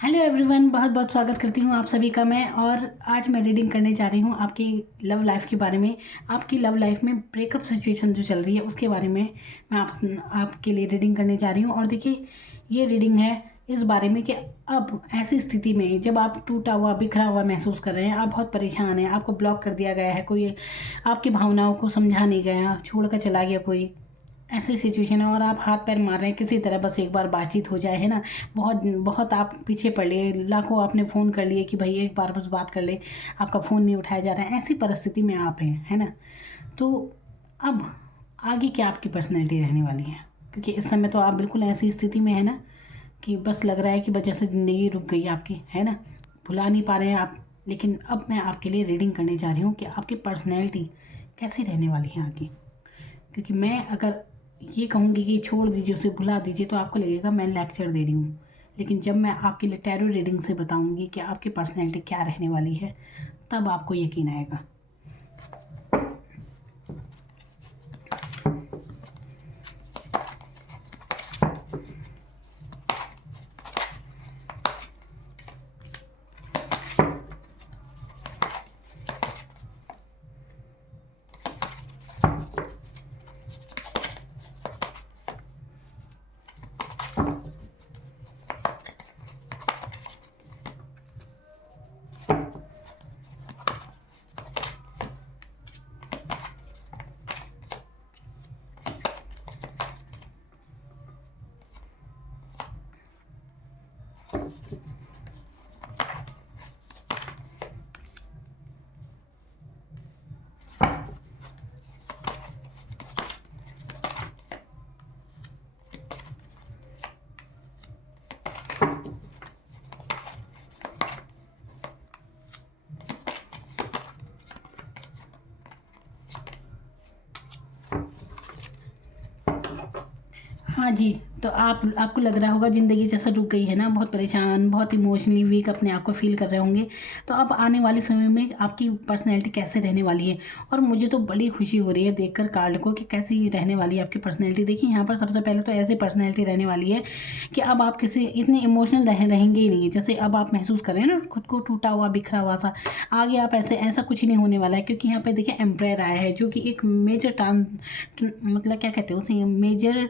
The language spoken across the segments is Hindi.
हेलो एवरीवन, बहुत बहुत स्वागत करती हूँ आप सभी का मैं। और आज मैं रीडिंग करने जा रही हूँ आपकी लव लाइफ के बारे में। आपकी लव लाइफ में ब्रेकअप सिचुएशन जो चल रही है उसके बारे में मैं आपके लिए रीडिंग करने जा रही हूँ। और देखिए, ये रीडिंग है इस बारे में कि अब ऐसी स्थिति में जब आप टूटा हुआ बिखरा हुआ महसूस कर रहे हैं, आप बहुत परेशान हैं, आपको ब्लॉक कर दिया गया है, कोई आपकी भावनाओं को समझा नहीं गया, छोड़ कर चला गया कोई, ऐसी सिचुएशन है और आप हाथ पैर मार रहे हैं किसी तरह बस एक बार बातचीत हो जाए, है ना। बहुत बहुत आप पीछे पड़ लिए, लाखों आपने फ़ोन कर लिए कि भाई एक बार बस बात कर ले, आपका फ़ोन नहीं उठाया जा रहा है, ऐसी परिस्थिति में आप हैं, है ना। तो अब आगे क्या आपकी पर्सनैलिटी रहने वाली है, क्योंकि इस समय तो आप बिल्कुल ऐसी स्थिति में है ना कि बस लग रहा है कि वजह से ज़िंदगी रुक गई आपकी, है ना। भुला नहीं पा रहे हैं आप। लेकिन अब मैं आपके लिए रीडिंग करने जा रही हूँ कि आपकी पर्सनैलिटी कैसी रहने वाली है आगे। क्योंकि मैं अगर ये कहूँगी कि छोड़ दीजिए, उसे भुला दीजिए, तो आपको लगेगा मैं लेक्चर दे रही हूँ। लेकिन जब मैं आपके लिए टैरो रीडिंग से बताऊँगी कि आपकी पर्सनैलिटी क्या रहने वाली है, तब आपको यकीन आएगा। हाँ जी, तो आपको लग रहा होगा ज़िंदगी जैसे रुक गई है ना, बहुत परेशान, बहुत इमोशनली वीक अपने आप को फ़ील कर रहे होंगे। तो अब आने वाले समय में आपकी पर्सनैलिटी कैसे रहने वाली है, और मुझे तो बड़ी खुशी हो रही है देखकर कार्ड को कि कैसी रहने वाली है आपकी पर्सनैलिटी। देखिए, यहाँ पर सबसे पहले तो ऐसी पर्सनैलिटी रहने वाली है कि अब आप किसी इतने इमोशनल रहेंगे ही नहीं। जैसे अब आप महसूस कर रहे हैं ना खुद को टूटा हुआ बिखरा हुआ सा, आगे आप ऐसा कुछ नहीं होने वाला है। क्योंकि यहाँ पे देखिए एम्पायर आया है, जो कि एक मेजर मतलब क्या कहते हैं उसे, मेजर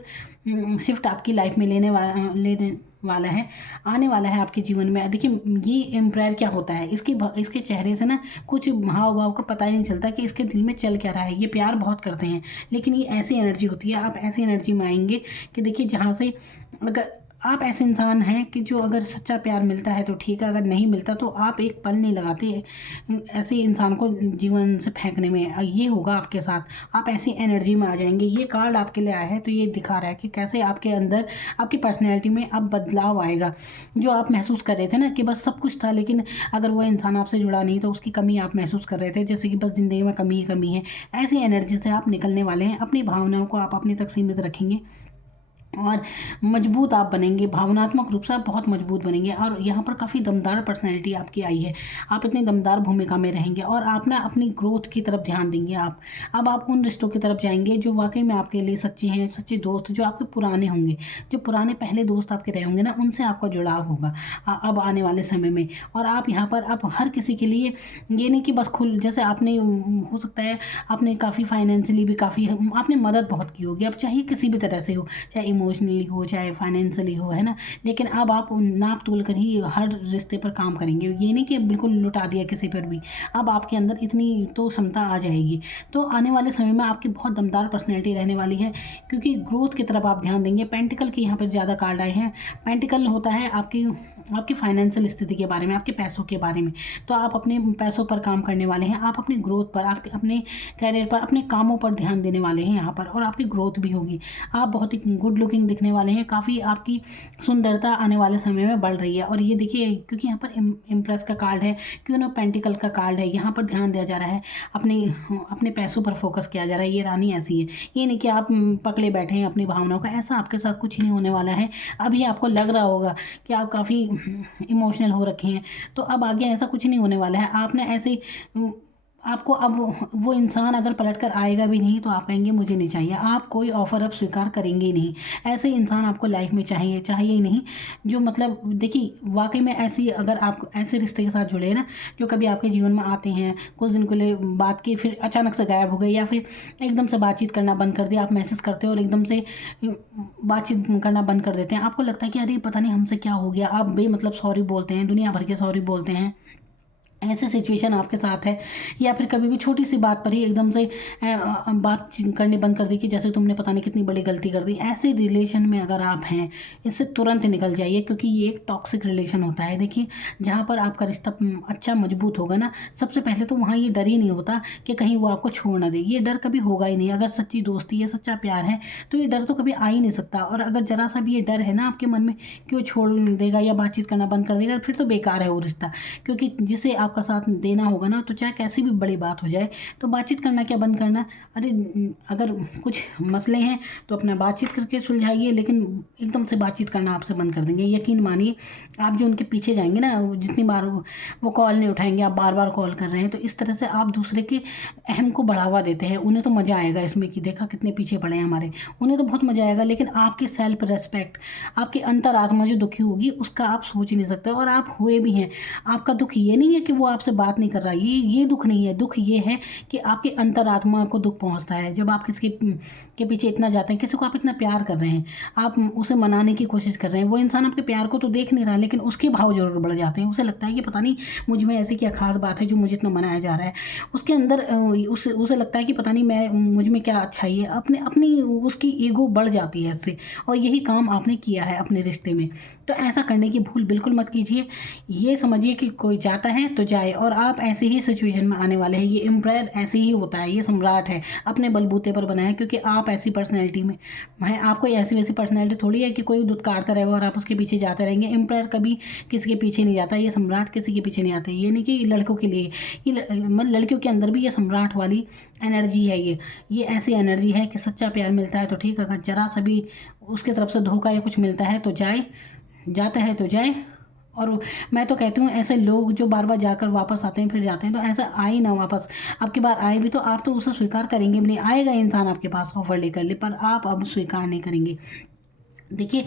शिफ्ट आपकी लाइफ में लेने वाला है, आने वाला है आपके जीवन में। देखिए, ये एम्पायर क्या होता है, इसके चेहरे से ना कुछ हाव भाव का पता ही नहीं चलता कि इसके दिल में चल क्या रहा है। ये प्यार बहुत करते हैं, लेकिन ये ऐसी एनर्जी होती है, आप ऐसी एनर्जी में आएंगे कि देखिए, जहाँ से अगर आप ऐसे इंसान हैं कि जो अगर सच्चा प्यार मिलता है तो ठीक है, अगर नहीं मिलता तो आप एक पल नहीं लगाते ऐसे इंसान को जीवन से फेंकने में। ये होगा आपके साथ, आप ऐसी एनर्जी में आ जाएंगे। ये कार्ड आपके लिए आया है तो ये दिखा रहा है कि कैसे आपके अंदर आपकी पर्सनैलिटी में अब बदलाव आएगा। जो आप महसूस कर रहे थे ना कि बस सब कुछ था, लेकिन अगर वो इंसान आपसे जुड़ा नहीं तो उसकी कमी आप महसूस कर रहे थे, जैसे कि बस ज़िंदगी में कमी ही कमी है। ऐसी एनर्जी से आप निकलने वाले हैं। अपनी भावनाओं को आप अपने तक सीमित रखेंगे और मजबूत आप बनेंगे, भावनात्मक रूप से आप बहुत मजबूत बनेंगे। और यहाँ पर काफ़ी दमदार पर्सनैलिटी आपकी आई है। आप इतनी दमदार भूमिका में रहेंगे और आप ना अपनी ग्रोथ की तरफ ध्यान देंगे। अब आप उन रिश्तों की तरफ जाएंगे जो वाकई में आपके लिए सच्चे हैं, सच्चे दोस्त जो आपके पुराने होंगे, जो पुराने पहले दोस्त आपके रहे होंगे ना, उनसे आपका जुड़ाव होगा अब आने वाले समय में। और आप यहाँ पर आप हर किसी के लिए, ये नहीं कि बस खुल, जैसे आपने हो सकता है आपने काफ़ी फाइनेंशियली भी काफ़ी आपने मदद बहुत की होगी, अब चाहे किसी भी तरह से हो, चाहे इमोशनली हो चाहे फाइनेंशियली हो, है ना। लेकिन अब आप नाप तोल कर ही हर रिश्ते पर काम करेंगे। ये नहीं कि बिल्कुल लुटा दिया किसी पर भी। अब आपके अंदर इतनी तो क्षमता आ जाएगी। तो आने वाले समय में आपकी बहुत दमदार पर्सनैलिटी रहने वाली है, क्योंकि ग्रोथ की तरफ आप ध्यान देंगे। पेंटिकल की यहाँ पर ज़्यादा कार्ड आए हैं। पेंटिकल होता है आपकी फाइनेंशियल स्थिति के बारे में, आपके पैसों के बारे में। तो आप अपने पैसों पर काम करने वाले हैं, आप अपनी ग्रोथ पर, आपके अपने कैरियर पर, अपने कामों पर ध्यान देने वाले हैं यहाँ पर, और आपकी ग्रोथ भी होगी। आप बहुत ही गुड लुकिंग दिखने वाले हैं, काफ़ी आपकी सुंदरता आने वाले समय में बढ़ रही है। और ये देखिए, क्योंकि यहाँ पर इम्प्रेस का कार्ड है, क्यों ना पेंटिकल का कार्ड है, यहाँ पर ध्यान दिया जा रहा है, अपने अपने पैसों पर फोकस किया जा रहा है। ये रानी ऐसी है, ये नहीं कि आप पकड़े बैठे हैं अपनी भावनाओं का, ऐसा आपके साथ कुछ नहीं होने वाला है। अभी आपको लग रहा होगा कि आप काफ़ी इमोशनल हो रखे हैं, तो अब आगे ऐसा कुछ नहीं होने वाला है। आपने ऐसे आपको अब वो इंसान अगर पलट कर आएगा भी नहीं तो आप कहेंगे मुझे नहीं चाहिए, आप कोई ऑफ़र अब स्वीकार करेंगे ही नहीं। ऐसे इंसान आपको लाइफ में चाहिए चाहिए ही नहीं। जो मतलब देखिए वाकई में ऐसी, अगर आप ऐसे रिश्ते के साथ जुड़े हैं ना, जो कभी आपके जीवन में आते हैं, कुछ दिन के लिए बात की, फिर अचानक से गायब हो गए, या फिर एकदम से बातचीत करना बंद कर दिया, आप मैसेज करते हो और एकदम से बातचीत करना बंद कर देते हैं। आपको लगता है कि अरे पता नहीं हमसे क्या हो गया, आप बेमतलब सॉरी बोलते हैं, दुनिया भर के सॉरी बोलते हैं। ऐसे सिचुएशन आपके साथ है, या फिर कभी भी छोटी सी बात पर ही एकदम से बात करनी बंद कर दी कि जैसे तुमने पता नहीं कितनी बड़ी गलती कर दी। ऐसे रिलेशन में अगर आप हैं, इससे तुरंत निकल जाइए, क्योंकि ये एक टॉक्सिक रिलेशन होता है। देखिए जहाँ पर आपका रिश्ता अच्छा मजबूत होगा ना, सबसे पहले तो वहाँ ये डर ही नहीं होता कि कहीं वो आपको छोड़ ना दे। ये डर कभी होगा ही नहीं। अगर सच्ची दोस्ती है, सच्चा प्यार है, तो ये डर तो कभी आ ही नहीं सकता। और अगर ज़रा सा भी ये डर है ना आपके मन में कि वो छोड़ देगा या बातचीत करना बंद कर देगा, फिर तो बेकार है वो रिश्ता। क्योंकि जिसे आपका साथ देना होगा ना, तो चाहे कैसी भी बड़ी बात हो जाए, तो बातचीत करना क्या बंद करना। अरे अगर कुछ मसले हैं तो अपना बातचीत करके सुलझाइए, लेकिन एकदम से बातचीत करना आपसे बंद कर देंगे। यकीन मानिए, आप जो उनके पीछे जाएंगे ना, जितनी बार वो कॉल नहीं उठाएंगे, आप बार बार कॉल कर रहे हैं, तो इस तरह से आप दूसरे के अहम को बढ़ावा देते हैं। उन्हें तो मज़ा आएगा इसमें कि देखा कितने पीछे पड़े हैं हमारे, उन्हें तो बहुत मज़ा आएगा। लेकिन आपकी सेल्फ रेस्पेक्ट, आपकी अंतरात्मा जो दुखी होगी, उसका आप सोच ही नहीं सकते। और आप हुए भी हैं। आपका दुख ये नहीं है कि वो आपसे बात नहीं कर रहा, ये दुख नहीं है। दुख ये है कि आपकी अंतरात्मा को दुख पहुंचता है जब आप किसी के पीछे इतना जाते हैं। किसी को आप इतना प्यार कर रहे हैं, आप उसे मनाने की कोशिश कर रहे हैं, वो इंसान आपके प्यार को तो देख नहीं रहा, लेकिन उसके भाव जरूर बढ़ जाते हैं। उसे लगता है कि पता नहीं मुझ में ऐसी क्या खास बात है जो मुझे इतना मनाया जा रहा है। उसके अंदर उसे लगता है कि पता नहीं मैं मुझ में क्या अच्छाई है। अपनी उसकी ईगो बढ़ जाती है इससे। और यही काम आपने किया है अपने रिश्ते में। तो ऐसा करने की भूल बिल्कुल मत कीजिए। ये समझिए कि कोई जाता है तो जाए, और आप ऐसे ही सिचुएशन में आने वाले हैं। ये एम्पायर ऐसे ही होता है, ये सम्राट है, अपने बलबूते पर बना है, क्योंकि आप ऐसी पर्सनैलिटी में है। आप कोई ऐसी वैसी पर्सनैलिटी थोड़ी है कि कोई दुत्कारता रहेगा और आप उसके पीछे जाते रहेंगे। एम्पायर कभी किसी के पीछे नहीं जाता, ये सम्राट किसी के पीछे नहीं आते। ये नहीं कि लड़कों के लिए, ये मतलब लड़कियों के अंदर भी ये सम्राट वाली एनर्जी है। ये ऐसी एनर्जी है कि सच्चा प्यार मिलता है तो ठीक, अगर जरा सा भी उसकी तरफ से धोखा या कुछ मिलता है तो जाए, जाता है तो जाए। और मैं तो कहती हूँ ऐसे लोग जो बार बार जाकर वापस आते हैं फिर जाते हैं, तो ऐसा आए ना वापस। अब की बार आए भी तो आप तो उसे स्वीकार करेंगे भी नहीं। आएगा इंसान आपके पास ऑफर लेकर ले, पर आप अब स्वीकार नहीं करेंगे। देखिए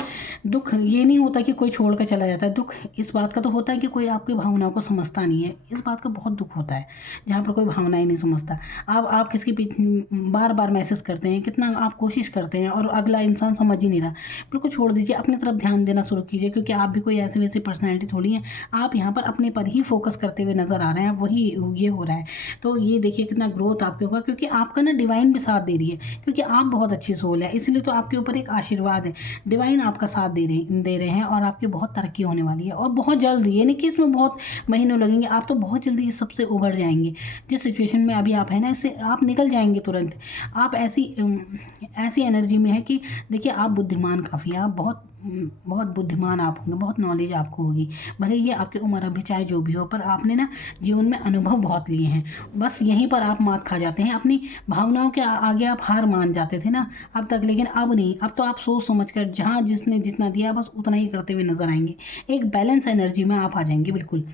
दुख ये नहीं होता कि कोई छोड़ कर चला जाता है। दुख इस बात का तो होता है कि कोई आपकी भावनाओं को समझता नहीं है। इस बात का बहुत दुख होता है जहाँ पर कोई भावनाएं नहीं समझता। आप किसके पीछे बार बार मैसेज करते हैं, कितना आप कोशिश करते हैं, और अगला इंसान समझ ही नहीं रहा। बिल्कुल छोड़ दीजिए, अपनी तरफ ध्यान देना शुरू कीजिए, क्योंकि आप भी कोई ऐसी वैसी पर्सनैलिटी थोड़ी है। आप यहाँ पर अपने पर ही फोकस करते हुए नज़र आ रहे हैं, वही ये हो रहा है। तो ये देखिए कितना ग्रोथ आपके होगा, क्योंकि आपका ना डिवाइन भी साथ दे रही है, क्योंकि आप बहुत अच्छी सोल है, इसलिए तो आपके ऊपर एक आशीर्वाद है। डिवाइन आपका साथ दे रहे हैं, और आपकी बहुत तरक्की होने वाली है, और बहुत जल्द। ये नहीं कि इसमें बहुत महीनों लगेंगे, आप तो बहुत जल्दी इस सबसे उभर जाएंगे। जिस सिचुएशन में अभी आप हैं ना, इससे आप निकल जाएंगे तुरंत। आप ऐसी एनर्जी में है कि देखिए आप बुद्धिमान काफ़ी हैं, आप बहुत बुद्धिमान आप होंगे, बहुत नॉलेज आपको होगी। भले ये आपकी उम्र अभी चाहे जो भी हो, पर आपने ना जीवन में अनुभव बहुत लिए हैं। बस यहीं पर आप मात खा जाते हैं, अपनी भावनाओं के आगे आप हार मान जाते थे ना अब तक, लेकिन अब नहीं। अब तो आप सोच समझ कर जहाँ जिसने जितना दिया बस उतना ही करते हुए नजर आएंगे। एक बैलेंस एनर्जी में आप आ जाएंगे। बिल्कुल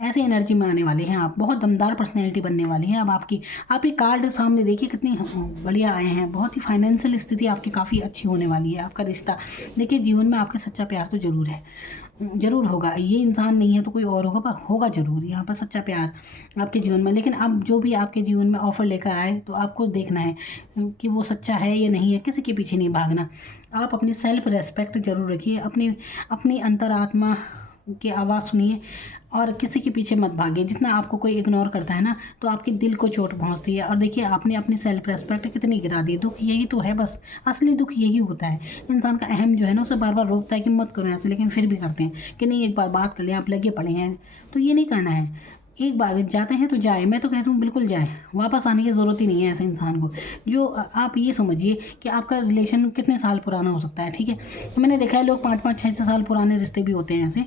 ऐसी एनर्जी में आने वाले हैं आप। बहुत दमदार पर्सनैलिटी बनने वाली है अब आपकी। आप ये कार्ड सामने देखिए कितनी बढ़िया आए हैं। बहुत ही फाइनेंशियल स्थिति आपकी काफ़ी अच्छी होने वाली है। आपका रिश्ता देखिए, जीवन में आपके सच्चा प्यार तो ज़रूर है, ज़रूर होगा। ये इंसान नहीं है तो कोई और होगा, पर होगा ज़रूर यहाँ पर सच्चा प्यार आपके जीवन में। लेकिन अब जो भी आपके जीवन में ऑफ़र लेकर आए, तो आपको देखना है कि वो सच्चा है या नहीं है। किसी के पीछे नहीं भागना। आप अपनी सेल्फ रेस्पेक्ट ज़रूर रखिए, अपनी अंतरात्मा की आवाज़ सुनिए, और किसी के पीछे मत भागिए। जितना आपको कोई इग्नोर करता है ना, तो आपके दिल को चोट पहुंचती है। और देखिए आपने अपनी सेल्फ रेस्पेक्ट कितनी गिरा दी। दुख यही तो है, बस असली दुख यही होता है। इंसान का अहम जो है ना, उसे बार बार रोकता है कि मत करो ऐसे, लेकिन फिर भी करते हैं कि नहीं एक बार बात कर लें, आप लगे पड़े हैं। तो ये नहीं करना है। एक बार जाते हैं तो जाए, मैं तो कहता हूँ बिल्कुल जाए, वापस आने की ज़रूरत ही नहीं है ऐसे इंसान को। जो आप ये समझिए कि आपका रिलेशन कितने साल पुराना हो सकता है, ठीक है। मैंने देखा है लोग 5-5 6-6 साल पुराने रिश्ते भी होते हैं ऐसे।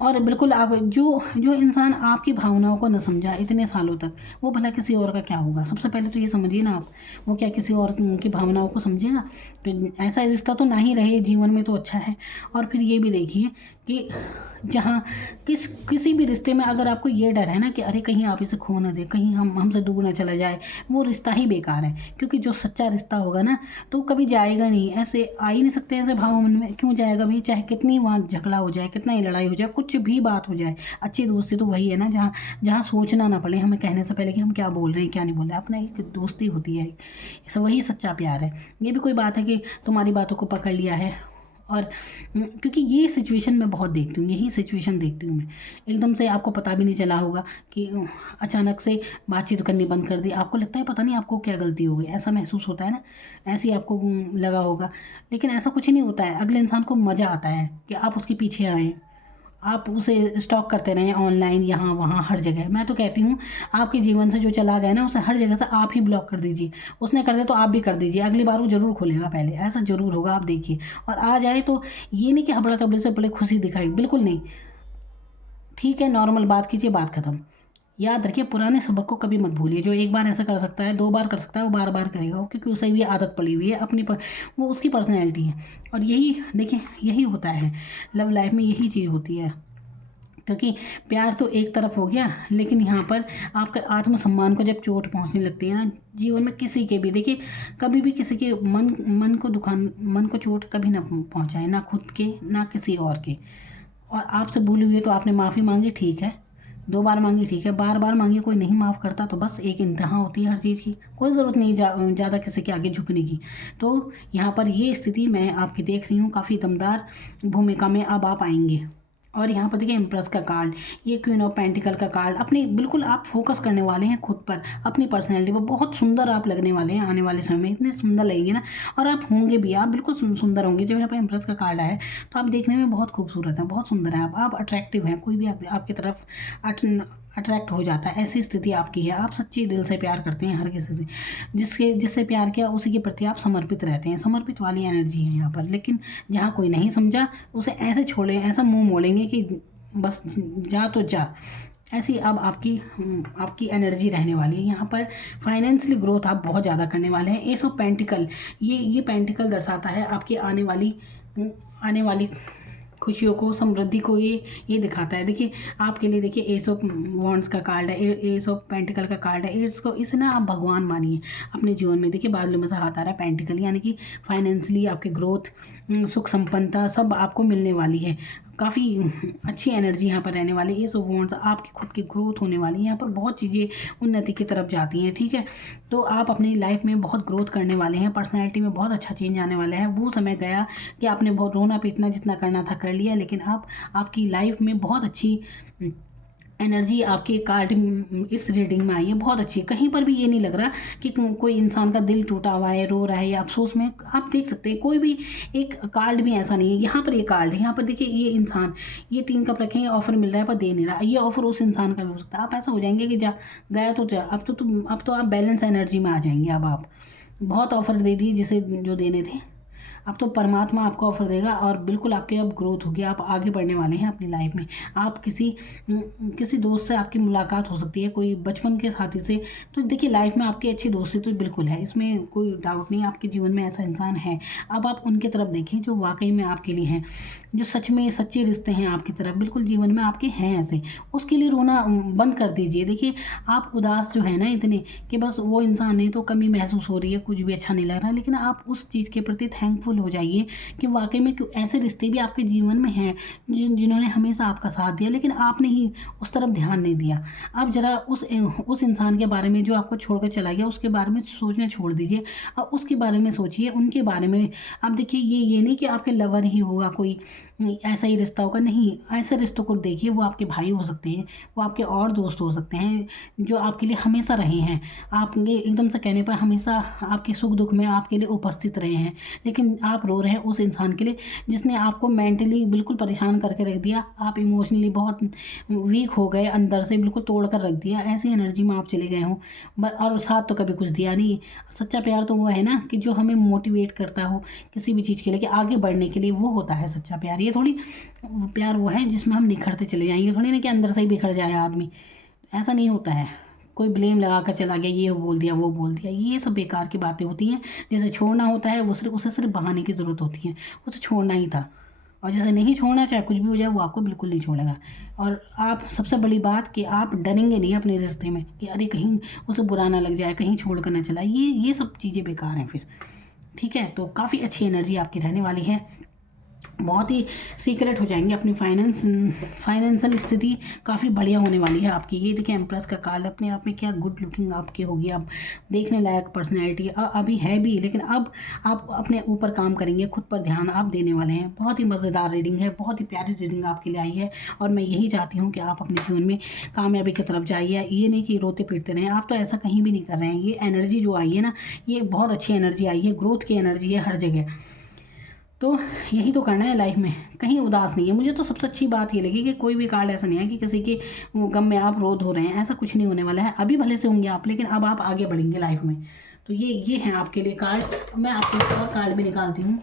और बिल्कुल आप जो जो इंसान आपकी भावनाओं को न समझा इतने सालों तक, वो भला किसी और का क्या होगा? सबसे पहले तो ये समझिए ना आप, वो क्या किसी और की भावनाओं को समझेगा? तो ऐसा रिश्ता तो ना ही रहे जीवन में तो अच्छा है। और फिर ये भी देखिए कि जहाँ किसी भी रिश्ते में अगर आपको ये डर है ना कि अरे कहीं आप इसे खो ना दें, कहीं हमसे दूर ना चला जाए, वो रिश्ता ही बेकार है। क्योंकि जो सच्चा रिश्ता होगा ना, तो कभी जाएगा नहीं, ऐसे आ ही नहीं सकते ऐसे भाव मन में, क्यों जाएगा भाई? चाहे कितनी वहाँ झगड़ा हो जाए, कितना ही लड़ाई हो जाए, कुछ भी बात हो जाए, अच्छी दोस्ती तो वही है ना जहाँ जहाँ सोचना ना पड़े हमें कहने से पहले कि हम क्या बोल रहे हैं क्या नहीं बोल रहे हैं। अपना एक दोस्ती होती है, इसे वही सच्चा प्यार है। ये भी कोई बात है कि तुम्हारी बातों को पकड़ लिया है। और क्योंकि ये सिचुएशन मैं बहुत देखती हूँ, यही सिचुएशन देखती हूँ मैं। एकदम से आपको पता भी नहीं चला होगा कि अचानक से बातचीत करनी बंद कर दी, आपको लगता है पता नहीं आपको क्या गलती हो गई, ऐसा महसूस होता है ना, ऐसे ही आपको लगा होगा। लेकिन ऐसा कुछ नहीं होता है, अगले इंसान को मज़ा आता है कि आप उसके पीछे आएँ, आप उसे स्टॉक करते रहें ऑनलाइन, यहाँ वहाँ हर जगह। मैं तो कहती हूँ आपके जीवन से जो चला गया ना, उसे हर जगह से आप ही ब्लॉक कर दीजिए। उसने कर दिया तो आप भी कर दीजिए, अगली बार वो ज़रूर खोलेगा, पहले ऐसा ज़रूर होगा, आप देखिए। और आ जाए तो ये नहीं कि हबड़ा तबड़े से बड़े खुशी दिखाई, बिल्कुल नहीं। ठीक है, नॉर्मल बात कीजिए, बात ख़त्म। याद रखिए, पुराने सबक को कभी मत भूलिए। जो एक बार ऐसा कर सकता है, 2 बार कर सकता है, वो बार-बार करेगा वो, क्योंकि उसे भी आदत पड़ी हुई है अपनी वो उसकी पर्सनैलिटी है। और यही देखिए, यही होता है लव लाइफ में, यही चीज़ होती है। क्योंकि प्यार तो एक तरफ हो गया, लेकिन यहाँ पर आपका आत्मसम्मान को जब चोट पहुँचने लगती है ना जीवन में, किसी के भी देखिए, कभी भी किसी के मन को चोट कभी ना पहुँचाए, ना खुद के ना किसी और के। और आपसे भूल हुई है तो आपने माफ़ी मांगी, ठीक है, 2 बार मांगी, ठीक है, बार बार मांगी, कोई नहीं माफ़ करता, तो बस एक इंतहा होती है हर चीज़ की, कोई ज़रूरत नहीं ज़्यादा किसी के आगे झुकने की। तो यहाँ पर ये स्थिति मैं आपकी देख रही हूँ, काफ़ी दमदार भूमिका में अब आप आएंगे। और यहाँ पर देखिए एम्प्रेस का कार्ड, ये क्वीन ऑफ पेंटिकल का कार्ड, अपनी बिल्कुल आप फोकस करने वाले हैं खुद पर, अपनी पर्सनैलिटी पर। बहुत सुंदर आप लगने वाले हैं आने वाले समय में, इतने सुंदर लगेंगे ना। और आप होंगे भी, आप बिल्कुल सुंदर होंगे। जब यहाँ पर एम्प्रेस का कार्ड आया है तो आप देखने में बहुत खूबसूरत हैं, बहुत सुंदर हैं आप अट्रैक्टिव हैं, कोई भी आपकी तरफ अट्रैक्ट हो जाता है, ऐसी स्थिति आपकी है। आप सच्ची दिल से प्यार करते हैं हर किसी से, जिससे प्यार किया उसी के प्रति आप समर्पित रहते हैं, समर्पित वाली एनर्जी है यहाँ पर। लेकिन जहाँ कोई नहीं समझा, उसे ऐसे छोड़े, ऐसा मुंह मोड़ेंगे कि बस जा तो जा, ऐसी अब आपकी एनर्जी रहने वाली है। यहाँ पर फाइनेंशियली ग्रोथ आप बहुत ज़्यादा करने वाले हैं। एस ऑफ पेंटिकल, ये पेंटिकल दर्शाता है आपकी आने वाली खुशियों को, समृद्धि को, ये दिखाता है। देखिए आपके लिए, देखिए एस ऑफ वॉन्ड्स का कार्ड है, एस ऑफ पेंटिकल का कार्ड है। इसे ना आप भगवान मानिए अपने जीवन में। देखिए बादलों में से हाथ आ रहा है पेंटिकल, यानी कि फाइनेंशियली आपकी ग्रोथ, सुख संपन्नता सब आपको मिलने वाली है। काफ़ी अच्छी एनर्जी यहाँ पर रहने वाली है। एस ऑफ वॉन्ड्स, आपकी खुद की ग्रोथ होने वाली है। यहाँ पर बहुत चीज़ें उन्नति की तरफ जाती हैं, ठीक है। तो आप अपनी लाइफ में बहुत ग्रोथ करने वाले हैं, पर्सनैलिटी में बहुत अच्छा चेंज आने वाला है। वो समय गया कि आपने बहुत रोना पीटना जितना करना था कर लिया, लेकिन आपकी लाइफ में बहुत अच्छी एनर्जी आपके कार्ड इस रीडिंग में आई है, बहुत अच्छी। कहीं पर भी ये नहीं लग रहा कि कोई इंसान का दिल टूटा हुआ है, रो रहा है या अफसोस में। आप देख सकते हैं कोई भी एक कार्ड भी ऐसा नहीं है। यहाँ पर ये कार्ड है, यहाँ पर देखिए ये इंसान, ये 3 कप रखे हैं, ऑफर मिल रहा है पर दे नहीं रहा। ये ऑफर उस इंसान का भी हो सकता है। आप ऐसा हो जाएंगे कि गया तो जा, अब तो आप बैलेंस एनर्जी में आ जाएंगे। अब आप बहुत ऑफर दे दिए जिसे जो देने थे, अब तो परमात्मा आपको ऑफर देगा और बिल्कुल आपके अब ग्रोथ होगी, आप आगे बढ़ने वाले हैं अपनी लाइफ में। आप किसी दोस्त से आपकी मुलाकात हो सकती है, कोई बचपन के साथी से। तो देखिए लाइफ में आपकी अच्छी दोस्ती तो बिल्कुल है, इसमें कोई डाउट नहीं, आपके जीवन में ऐसा इंसान है। अब आप उनकी तरफ देखें जो वाकई में आपके लिए हैं, जो सच में सच्चे रिश्ते हैं आपकी तरफ, बिल्कुल जीवन में आपके हैं ऐसे। उसके लिए रोना बंद कर दीजिए। देखिए आप उदास जो है ना इतने कि बस वो इंसान नहीं तो कमी महसूस हो रही है, कुछ भी अच्छा नहीं लग रहा, लेकिन आप उस चीज़ के प्रति थैंकफुल हो जाइए कि वाकई में क्यों ऐसे रिश्ते भी आपके जीवन में हैं जिन्होंने हमेशा आपका साथ दिया, लेकिन आपने ही उस तरफ ध्यान नहीं दिया। अब जरा उस इंसान के बारे में जो आपको छोड़कर चला गया, उसके बारे में सोचना छोड़ दीजिए और उसके बारे में सोचिए, उनके बारे में। अब देखिए ये नहीं कि आपके लवर ही होगा कोई, ऐसा ही रिश्ता होगा, नहीं। ऐसे रिश्तों को देखिए, वो आपके भाई हो सकते हैं, वो आपके और दोस्त हो सकते हैं जो आपके लिए हमेशा रहे हैं, आपके एकदम से कहने पर हमेशा आपके सुख दुख में आपके लिए उपस्थित रहे हैं। लेकिन आप रो रहे हैं उस इंसान के लिए जिसने आपको मेंटली बिल्कुल परेशान करके रख दिया, आप इमोशनली बहुत वीक हो गए, अंदर से बिल्कुल तोड़ कर रख दिया, ऐसी एनर्जी में आप चले गए हों। और साथ तो कभी कुछ दिया नहीं। सच्चा प्यार तो वो है ना कि जो हमें मोटिवेट करता हो किसी भी चीज़ के लिए कि आगे बढ़ने के लिए, वो होता है सच्चा प्यार। ये ये थोड़ी प्यार वो है जिसमें हम निखरते चले जाएंगे, थोड़ी ना कि अंदर से ही बिखर जाए आदमी, ऐसा नहीं होता है। कोई ब्लेम लगा कर चला गया, ये बोल दिया वो बोल दिया, ये सब बेकार की बातें होती हैं। जैसे छोड़ना होता है वो सिर्फ उसे सिर्फ बहाने की ज़रूरत होती है, उसे छोड़ना ही था। और जैसे नहीं छोड़ना, चाहे कुछ भी हो जाए, वो आपको बिल्कुल नहीं छोड़ेगा। और आप सबसे बड़ी बात कि आप डरेंगे नहीं अपने रिश्ते में कि अरे कहीं उसे बुरा ना लग जाए, कहीं छोड़ कर ना चला, ये सब चीज़ें बेकार हैं फिर। ठीक है, तो काफ़ी अच्छी एनर्जी आपकी रहने वाली है, बहुत ही सीक्रेट हो जाएंगे। अपनी फाइनेंशियल स्थिति काफ़ी बढ़िया होने वाली है आपकी। ये देखिए एम्प्रेस का कार्ड अपने आप में क्या गुड लुकिंग आपकी होगी, आप देखने लायक पर्सनैलिटी अभी है भी, लेकिन अब आप अपने ऊपर काम करेंगे, खुद पर ध्यान आप देने वाले हैं। बहुत ही मज़ेदार रीडिंग है, बहुत ही प्यारी रीडिंग आपके लिए आई है, और मैं यही चाहती हूँ कि आप अपने जीवन में कामयाबी की तरफ जाइए। ये नहीं कि रोते पीटते रहें, आप तो ऐसा कहीं भी नहीं कर रहे हैं। ये एनर्जी जो आई है ना, ये बहुत अच्छी एनर्जी आई है, ग्रोथ की एनर्जी है हर जगह। तो यही तो करना है लाइफ में, कहीं उदास नहीं है। मुझे तो सबसे अच्छी बात ये लगी कि कोई भी कार्ड ऐसा नहीं है कि किसी के गम में आप रोध हो रहे हैं, ऐसा कुछ नहीं होने वाला है। अभी भले से होंगे आप, लेकिन अब आप आगे बढ़ेंगे लाइफ में। तो ये है आपके लिए कार्ड। मैं आपके लिए और कार्ड भी निकालती हूँ।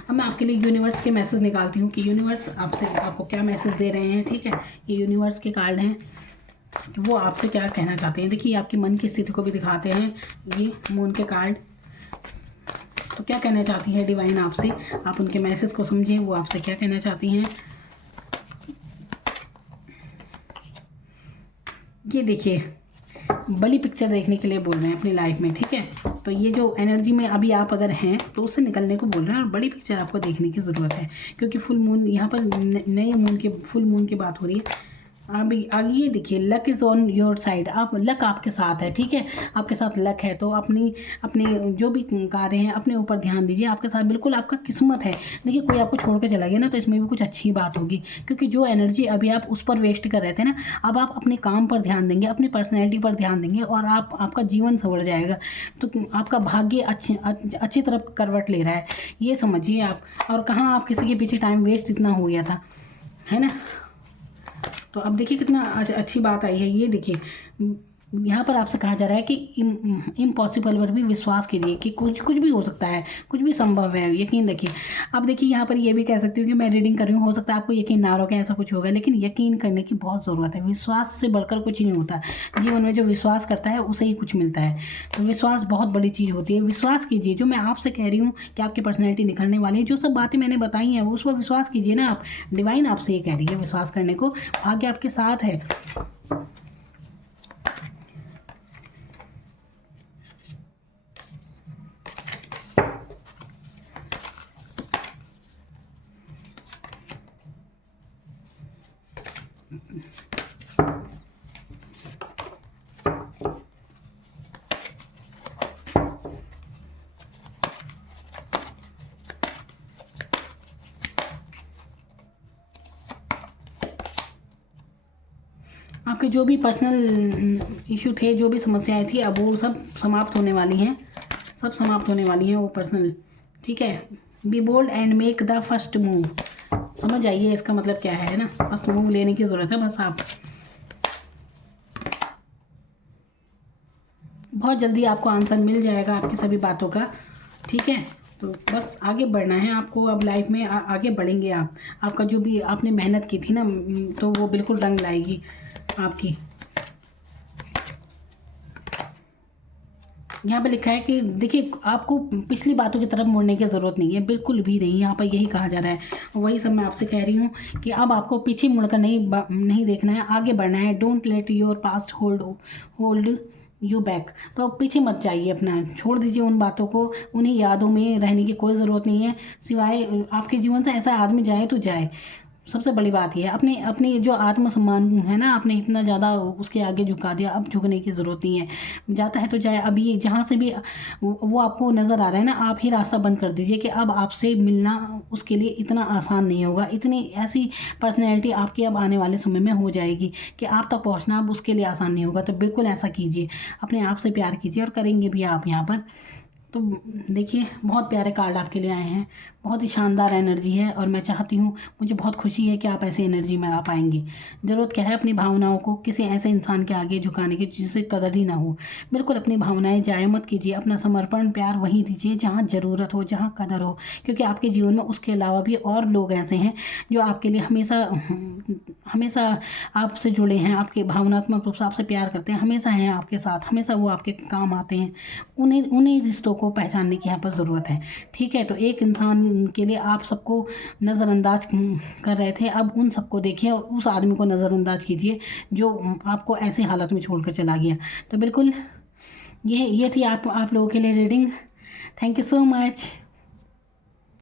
अब मैं आपके लिए यूनिवर्स के मैसेज निकालती हूँ कि यूनिवर्स आपको क्या मैसेज दे रहे हैं। ठीक है, ये यूनिवर्स के कार्ड हैं, तो वो आपसे क्या कहना चाहते हैं। देखिए आपकी मन की स्थिति को भी दिखाते हैं ये मून के कार्ड। तो क्या कहना चाहती है डिवाइन आपसे, आप उनके मैसेज को समझें, वो आपसे क्या कहना चाहती हैं। ये देखिए बड़ी पिक्चर देखने के लिए बोल रहे हैं अपनी लाइफ में। ठीक है, तो ये जो एनर्जी में अभी आप अगर हैं तो उससे निकलने को बोल रहे हैं, और बड़ी पिक्चर आपको देखने की ज़रूरत है, क्योंकि फुल मून यहाँ पर नए मून के फुल मून की बात हो रही है। अभी आगे ये देखिए luck is on your side, आप लक आपके साथ है। ठीक है, आपके साथ लक है, तो अपनी जो भी कार्य हैं अपने ऊपर ध्यान दीजिए, आपके साथ बिल्कुल आपका किस्मत है। देखिए कोई आपको छोड़ के चला गया ना, तो इसमें भी कुछ अच्छी बात होगी, क्योंकि जो एनर्जी अभी आप उस पर वेस्ट कर रहे थे ना, अब आप अपने काम पर ध्यान देंगे, अपनी पर्सनैलिटी पर ध्यान देंगे, और आपका जीवन संवर जाएगा। तो आपका भाग्य अच्छी तरफ करवट ले रहा है, ये समझिए आप। और कहाँ आप किसी के पीछे टाइम वेस्ट इतना हो गया था, है ना। तो अब देखिए कितना अच्छी बात आई है। ये देखिए यहाँ पर आपसे कहा जा रहा है कि इम्पॉसिबल पर भी विश्वास कीजिए कि कुछ भी हो सकता है, कुछ भी संभव है, यकीन रखिए। अब देखिए यहाँ पर ये भी कह सकती हूँ कि मैं रीडिंग कर रही हूँ, हो सकता है आपको यकीन ना हो कि ऐसा कुछ होगा, लेकिन यकीन करने की बहुत ज़रूरत है। विश्वास से बढ़कर कुछ नहीं होता जीवन में, जो विश्वास करता है उसे ही कुछ मिलता है। तो विश्वास बहुत बड़ी चीज़ होती है, विश्वास कीजिए। जो मैं आपसे कह रही हूँ कि आपकी पर्सनैलिटी निखरने वाली है, जो सब बातें मैंने बताई हैं उस पर विश्वास कीजिए ना आप। डिवाइन आपसे ये कह रही है विश्वास करने को, भाग्य आपके साथ है। आपके जो भी पर्सनल इशू थे, जो भी समस्याएं थी, अब वो सब समाप्त होने वाली हैं, सब समाप्त होने वाली हैं वो पर्सनल। ठीक है, be bold and make the first move. समझ आइए इसका मतलब क्या है ना, फर्स्ट मूव लेने की ज़रूरत है बस। आप बहुत जल्दी आपको आंसर मिल जाएगा आपकी सभी बातों का। ठीक है, तो बस आगे बढ़ना है आपको। अब लाइफ में आगे बढ़ेंगे आप। आपका जो भी आपने मेहनत की थी ना, तो वो बिल्कुल रंग लाएगी आपकी। यहाँ पे लिखा है कि देखिए आपको पिछली बातों की तरफ मुड़ने की ज़रूरत नहीं है, बिल्कुल भी नहीं। यहाँ पर यही कहा जा रहा है, वही सब मैं आपसे कह रही हूँ कि अब आपको पीछे मुड़कर नहीं देखना है, आगे बढ़ना है। Don't let your past hold you back. तो अब पीछे मत जाइए, अपना छोड़ दीजिए उन बातों को, उन्हीं यादों में रहने की कोई ज़रूरत नहीं है। सिवाय आपके जीवन से ऐसा आदमी जाए तो जाए। सबसे बड़ी बात यह है, अपनी जो आत्मसम्मान है ना, आपने इतना ज़्यादा उसके आगे झुका दिया, अब झुकने की ज़रूरत नहीं है। जाता है तो जाए। अब ये जहाँ से भी वो आपको नज़र आ रहा है ना, आप ही रास्ता बंद कर दीजिए कि अब आपसे मिलना उसके लिए इतना आसान नहीं होगा। इतनी ऐसी पर्सनैलिटी आपकी अब आने वाले समय में हो जाएगी कि आप तक पहुँचना अब उसके लिए आसान नहीं होगा। तो बिल्कुल ऐसा कीजिए, अपने आप से प्यार कीजिए, और करेंगे भी आप यहाँ पर। तो देखिए बहुत प्यारे कार्ड आपके लिए आए हैं, बहुत ही शानदार एनर्जी है और मैं चाहती हूँ, मुझे बहुत खुशी है कि आप ऐसी एनर्जी में आ पाएंगी। ज़रूरत क्या है अपनी भावनाओं को किसी ऐसे इंसान के आगे झुकाने की जिससे कदर ही ना हो। बिल्कुल अपनी भावनाएं ज़ाया मत कीजिए, अपना समर्पण प्यार वहीं दीजिए जहाँ ज़रूरत हो, जहाँ कदर हो, क्योंकि आपके जीवन में उसके अलावा भी और लोग ऐसे हैं जो आपके लिए हमेशा हमेशा आपसे जुड़े हैं, आपके भावनात्मक रूप से आपसे प्यार करते हैं, हमेशा हैं आपके साथ, हमेशा वो आपके काम आते हैं। उन्हीं उन्हीं रिश्तों को पहचानने की यहाँ पर ज़रूरत है। ठीक है, तो एक इंसान के लिए आप सबको नज़रअंदाज कर रहे थे, अब उन सबको देखिए और उस आदमी को नज़रअंदाज कीजिए जो आपको ऐसी हालत में छोड़ कर चला गया। तो बिल्कुल ये थी आप लोगों के लिए reading. Thank you so much.